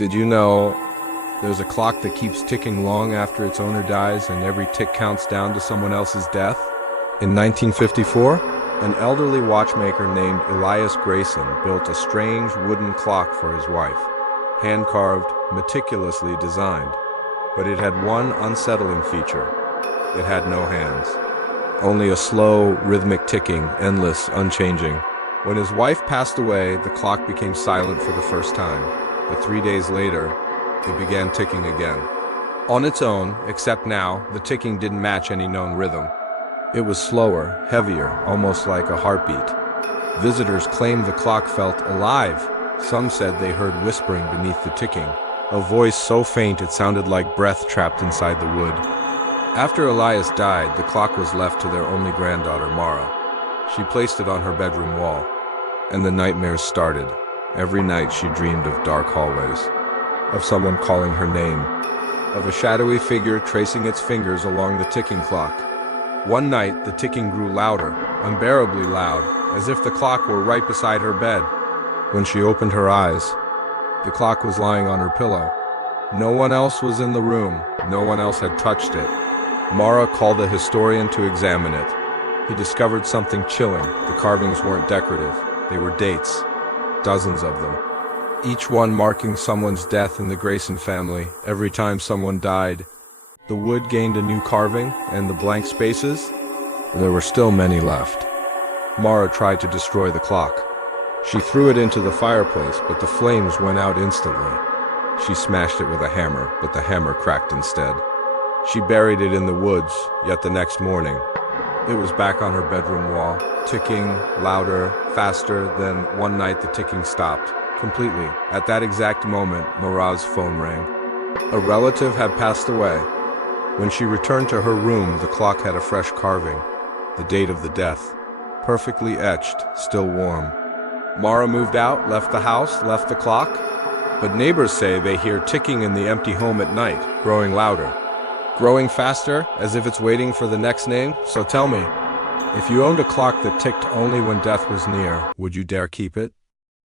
Did you know there's a clock that keeps ticking long after its owner dies, and every tick counts down to someone else's death? In 1954, an elderly watchmaker named Elias Grayson built a strange wooden clock for his wife, hand-carved, meticulously designed. But it had one unsettling feature. It had no hands. Only a slow, rhythmic ticking, endless, unchanging. When his wife passed away, the clock became silent for the first time. But 3 days later, it began ticking again. On its own, except now, the ticking didn't match any known rhythm. It was slower, heavier, almost like a heartbeat. Visitors claimed the clock felt alive. Some said they heard whispering beneath the ticking, a voice so faint it sounded like breath trapped inside the wood. After Elias died, the clock was left to their only granddaughter, Mara. She placed it on her bedroom wall, and the nightmares started. Every night she dreamed of dark hallways, of someone calling her name, of a shadowy figure tracing its fingers along the ticking clock. One night, the ticking grew louder, unbearably loud, as if the clock were right beside her bed. When she opened her eyes, the clock was lying on her pillow. No one else was in the room. No one else had touched it. Mara called a historian to examine it. He discovered something chilling. The carvings weren't decorative. They were dates. Dozens of them. Each one marking someone's death in the Grayson family. Every time someone died, the wood gained a new carving, and the blank spaces, there were still many left. Mara tried to destroy the clock. She threw it into the fireplace, but the flames went out instantly. She smashed it with a hammer, but the hammer cracked instead. She buried it in the woods, yet the next morning, it was back on her bedroom wall, ticking, louder, faster. Then one night the ticking stopped, completely. At that exact moment, Mara's phone rang. A relative had passed away. When she returned to her room, the clock had a fresh carving, the date of the death, perfectly etched, still warm. Mara moved out, left the house, left the clock, but neighbors say they hear ticking in the empty home at night, growing louder, growing faster, as if it's waiting for the next name. So tell me, if you owned a clock that ticked only when death was near, would you dare keep it?